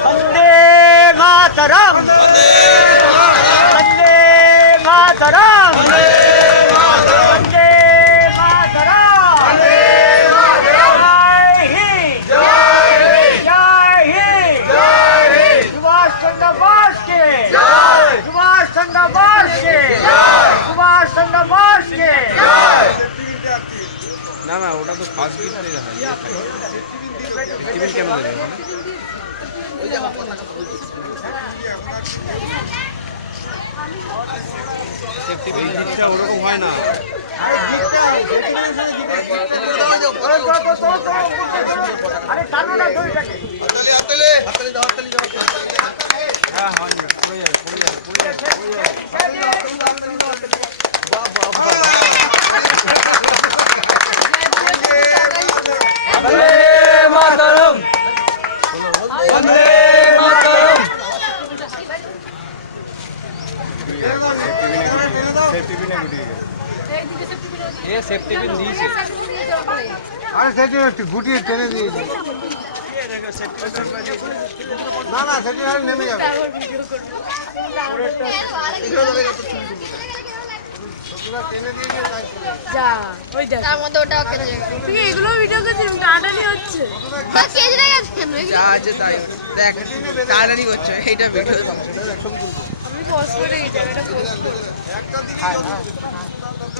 वंदे मातरम, वंदे मातरम, वंदे मातरम, जय हिंद, जय हिंद, सुभाष चंद्र बोस के, सुभाष चंद्र बोस के, सुभाष चंद्र बोस के। না না ওটা তো ফার্স্ট গিফটে হয় টিফিন কেমন দেবে সেফটি বিল গিফটটা ওরকম হয় না আরে টানো না দড়িটাকে হাততালি হাততালি দাও হাততালি দাও হ্যাঁ হয় না পড়ে যাবে পড়ে যাবে পড়ে যাবে বাহ বাহ বাহ वंदे मातरम, वंदे मातरम। ये सेफ्टी पिन दी से अरे सेफ्टी पिन गुटी टेने दी ना ना सेफ्टी पिन नेमे যাবে যা ওই দেখ তার মধ্যে ওটা কেটে যাবে তুই এগুলো ভিডিও করছিস টাটানি হচ্ছে কেটে গেছে কেন যা আছে তাই দেখ টানানি করছে এইটা ভিডিও আমি পজ করে এই জায়গাটা পোস্ট করব একটা দিকে